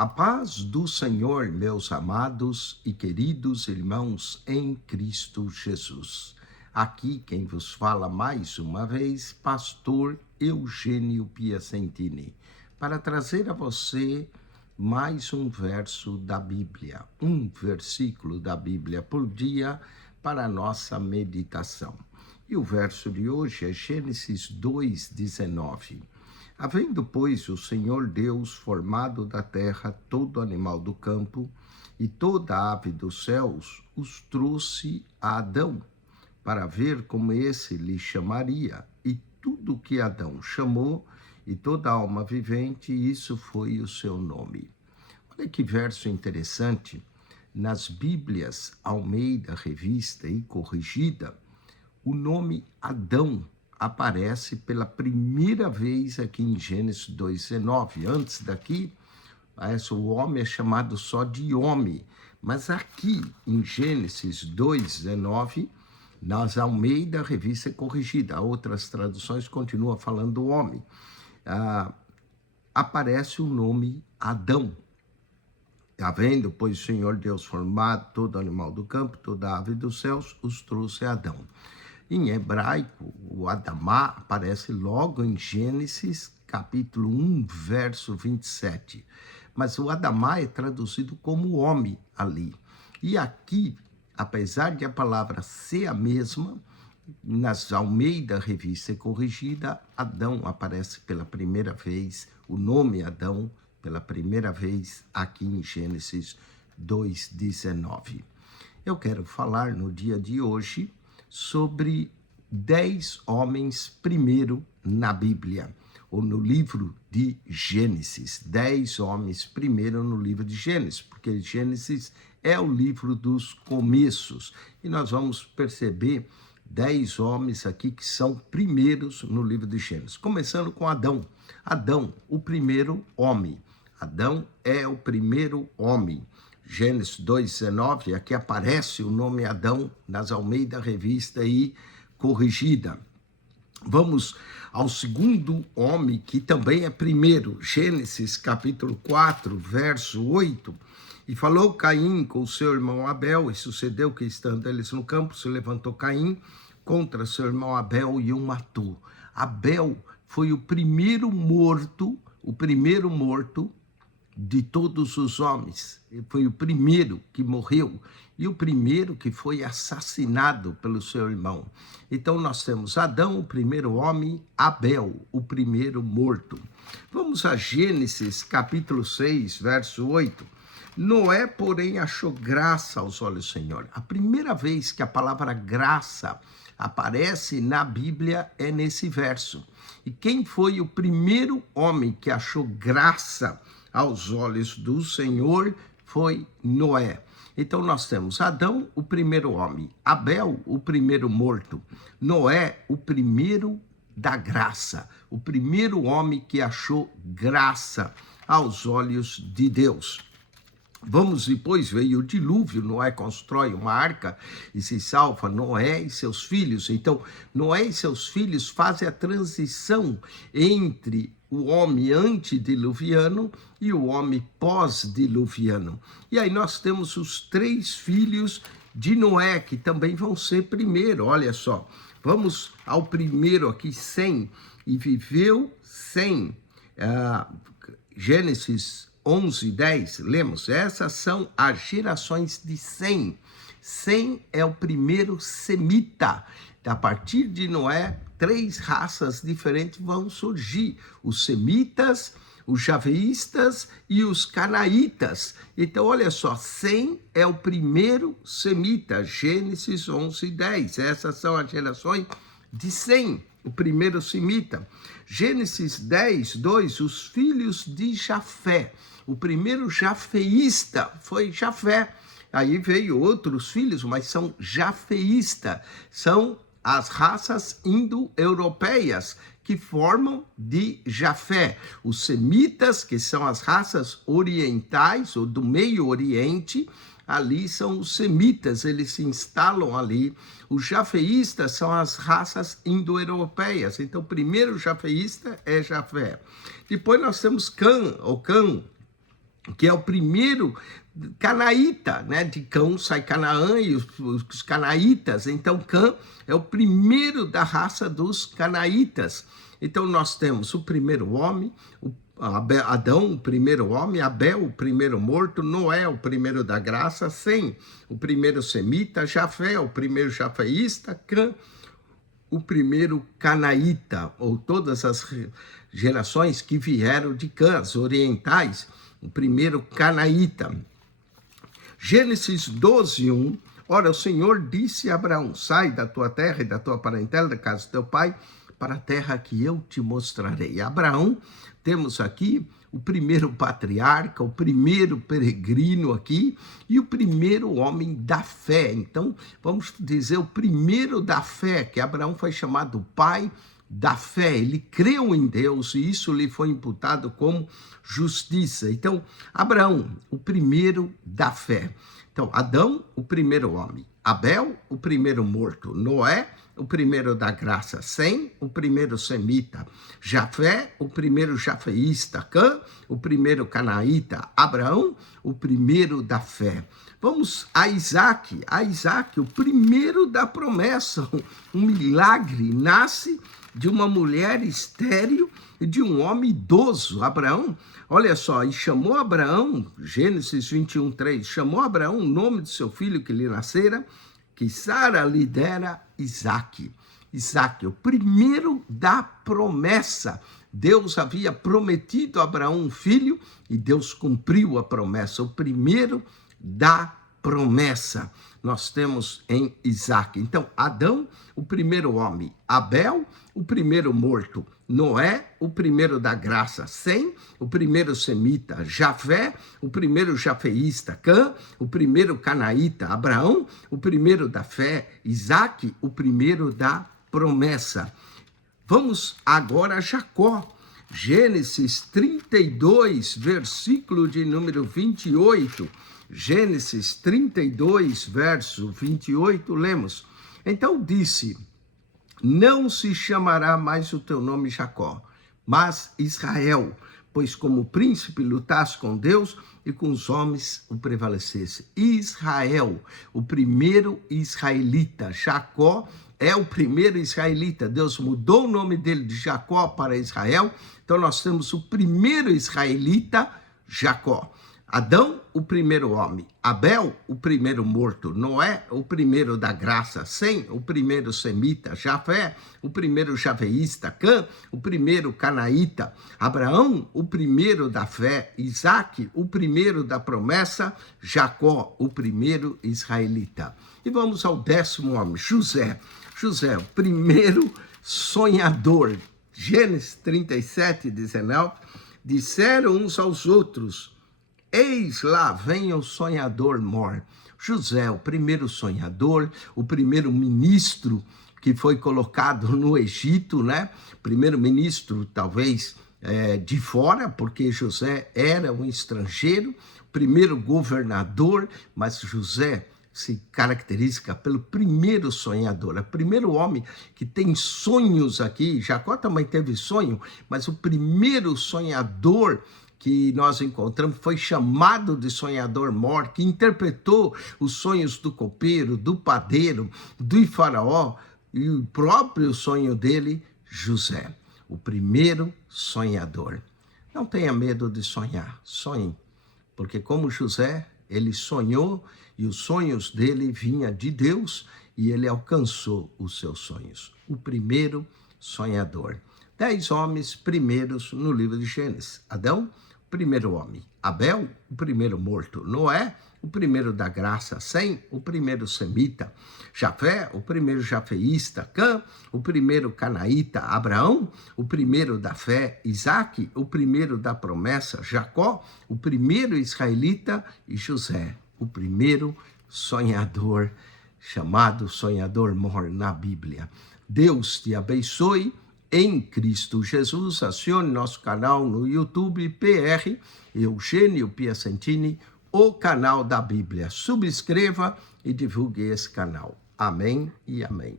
A paz do Senhor, meus amados e queridos irmãos em Cristo Jesus. Aqui quem vos fala mais uma vez, pastor Eugênio Piacentini, para trazer a você mais um verso da Bíblia, um versículo da Bíblia por dia para a nossa meditação. E o verso de hoje é Gênesis 2:19. Havendo, pois, o Senhor Deus formado da terra todo animal do campo e toda ave dos céus, os trouxe a Adão, para ver como esse lhe chamaria. E tudo que Adão chamou, e toda alma vivente, isso foi o seu nome. Olha que verso interessante. Nas Bíblias Almeida, Revista e Corrigida, o nome Adão aparece pela primeira vez aqui em Gênesis 2:19. Antes daqui, o homem é chamado só de homem. Mas aqui em Gênesis 2:19, nas Almeida, Revista Corrigida, outras traduções continuam falando do homem, aparece o nome Adão. Havendo, pois, o Senhor Deus formado todo animal do campo, toda ave dos céus, os trouxe a Adão. Em hebraico, o Adamá aparece logo em Gênesis, capítulo 1, verso 27. Mas o Adamá é traduzido como homem ali. E aqui, apesar de a palavra ser a mesma, nas Almeida, Revista e Corrigida, Adão aparece pela primeira vez, o nome Adão, pela primeira vez aqui em Gênesis 2:19. Eu quero falar no dia de hoje sobre 10 homens primeiro na Bíblia, ou no livro de Gênesis. 10 homens primeiro no livro de Gênesis, porque Gênesis é o livro dos começos. E nós vamos perceber 10 homens aqui que são primeiros no livro de Gênesis. Começando com Adão. Adão, o primeiro homem. Adão é o primeiro homem. Gênesis 2:19, aqui aparece o nome Adão nas Almeida Revista e Corrigida. Vamos ao segundo homem, que também é primeiro. Gênesis capítulo 4, verso 8. E falou Caim com seu irmão Abel, e sucedeu que, estando eles no campo, se levantou Caim contra seu irmão Abel e o matou. Abel foi o primeiro morto de todos os homens. Ele foi o primeiro que morreu e o primeiro que foi assassinado pelo seu irmão. Então nós temos Adão, o primeiro homem, Abel, o primeiro morto. Vamos a Gênesis capítulo 6, verso 8. Noé, porém, achou graça aos olhos do Senhor. A primeira vez que a palavra graça aparece na Bíblia é nesse verso. E quem foi o primeiro homem que achou graça aos olhos do Senhor foi Noé. Então nós temos Adão, o primeiro homem, Abel, o primeiro morto, Noé, o primeiro da graça, o primeiro homem que achou graça aos olhos de Deus. Vamos, depois veio o dilúvio, Noé constrói uma arca e se salva Noé e seus filhos. Então, Noé e seus filhos fazem a transição entre o homem antediluviano e o homem pós-diluviano. E aí nós temos os 3 filhos de Noé, que também vão ser primeiro, olha só. Vamos ao primeiro aqui, Sem, e viveu Sem. Gênesis 11:10, lemos, essas são as gerações de Sem. Sem é o primeiro semita. A partir de Noé, 3 raças diferentes vão surgir: os semitas, os javeístas e os canaítas. Então, olha só, Sem é o primeiro semita, Gênesis 11:10. Essas são as gerações de Sem, o primeiro semita. Gênesis 10:2, os filhos de Jafé. O primeiro jafeísta foi Jafé. Aí veio outros filhos, mas são jafeístas. São as raças indo-europeias que formam de Jafé. Os semitas, que são as raças orientais ou do Meio Oriente, ali são os semitas, eles se instalam ali. Os jafeístas são as raças indo-europeias. Então, o primeiro jafeísta é Jafé. Depois nós temos Cã, ou Cã, que é o primeiro canaíta, né? De Cã sai Canaã e os canaítas. Então, Cã é o primeiro da raça dos canaítas. Então, nós temos o primeiro homem, Adão, o primeiro homem, Abel, o primeiro morto, Noé, o primeiro da graça, Sem, o primeiro semita, Jafé, o primeiro jafeísta, Cã, o primeiro canaíta, ou todas as gerações que vieram de Cã, os orientais, o primeiro canaíta. Gênesis 12:1, ora, o Senhor disse a Abraão, sai da tua terra e da tua parentela, da casa do teu pai, para a terra que eu te mostrarei. Abraão, temos aqui o primeiro patriarca, o primeiro peregrino aqui e o primeiro homem da fé. Então, vamos dizer o primeiro da fé, que Abraão foi chamado pai da fé. Ele creu em Deus e isso lhe foi imputado como justiça. Então, Abraão, o primeiro da fé. Então, Adão, o primeiro homem. Abel, o primeiro morto. Noé, o primeiro da graça. Sem, o primeiro semita. Jafé, o primeiro jafeísta. Cã, o primeiro canaíta. Abraão, o primeiro da fé. Vamos a Isaac. A Isaac, o primeiro da promessa. Um milagre nasce de uma mulher estéril e de um homem idoso. Abraão, olha só, e chamou Abraão, Gênesis 21:3, chamou Abraão o nome de seu filho que lhe nascera, que Sara lhe dera Isaque. Isaque, o primeiro da promessa. Deus havia prometido a Abraão um filho e Deus cumpriu a promessa, o primeiro da promessa. Nós temos em Isaque. Então, Adão, o primeiro homem. Abel, o primeiro morto. Noé, o primeiro da graça. Sem, o primeiro semita. Jafé, o primeiro jafeísta. Cã, o primeiro canaíta. Abraão, o primeiro da fé. Isaque, o primeiro da promessa. Vamos agora a Jacó. Gênesis 32, versículo de número 28. Gênesis 32, verso 28, lemos. Então disse, não se chamará mais o teu nome Jacó, mas Israel, pois como príncipe lutaste com Deus e com os homens o prevalecesse. Israel, o primeiro israelita. Jacó é o primeiro israelita. Deus mudou o nome dele de Jacó para Israel. Então nós temos o primeiro israelita, Jacó. Adão, o primeiro homem. Abel, o primeiro morto. Noé, o primeiro da graça. Sem, o primeiro semita. Jafé, o primeiro jafeísta. Cã, o primeiro canaíta. Abraão, o primeiro da fé. Isaque, o primeiro da promessa. Jacó, o primeiro israelita. E vamos ao 10º homem, José. José, o primeiro sonhador. Gênesis 37:19. Disseram uns aos outros, eis lá vem o sonhador mor. José, o primeiro sonhador, o primeiro ministro que foi colocado no Egito, né? Primeiro ministro, talvez, de fora, porque José era um estrangeiro, primeiro governador, mas José se caracteriza pelo primeiro sonhador, é o primeiro homem que tem sonhos aqui. Jacó também teve sonho, mas o primeiro sonhador que nós encontramos foi chamado de sonhador mor, que interpretou os sonhos do copeiro, do padeiro, do faraó e o próprio sonho dele, José, o primeiro sonhador. Não tenha medo de sonhar, sonhe, porque como José, ele sonhou e os sonhos dele vinham de Deus e ele alcançou os seus sonhos. O primeiro sonhador. 10 homens primeiros no livro de Gênesis. Adão, o primeiro homem. Abel, o primeiro morto. Noé, o primeiro da graça. Sem, o primeiro semita. Jafé, o primeiro jafeísta. Cã, o primeiro canaíta. Abraão, o primeiro da fé. Isaque, o primeiro da promessa. Jacó, o primeiro israelita. E José, o primeiro sonhador, chamado sonhador mor na Bíblia. Deus te abençoe. Em Cristo Jesus, acione nosso canal no YouTube, PR Eugênio Piacentini, o canal da Bíblia. Subscreva e divulgue esse canal. Amém e amém.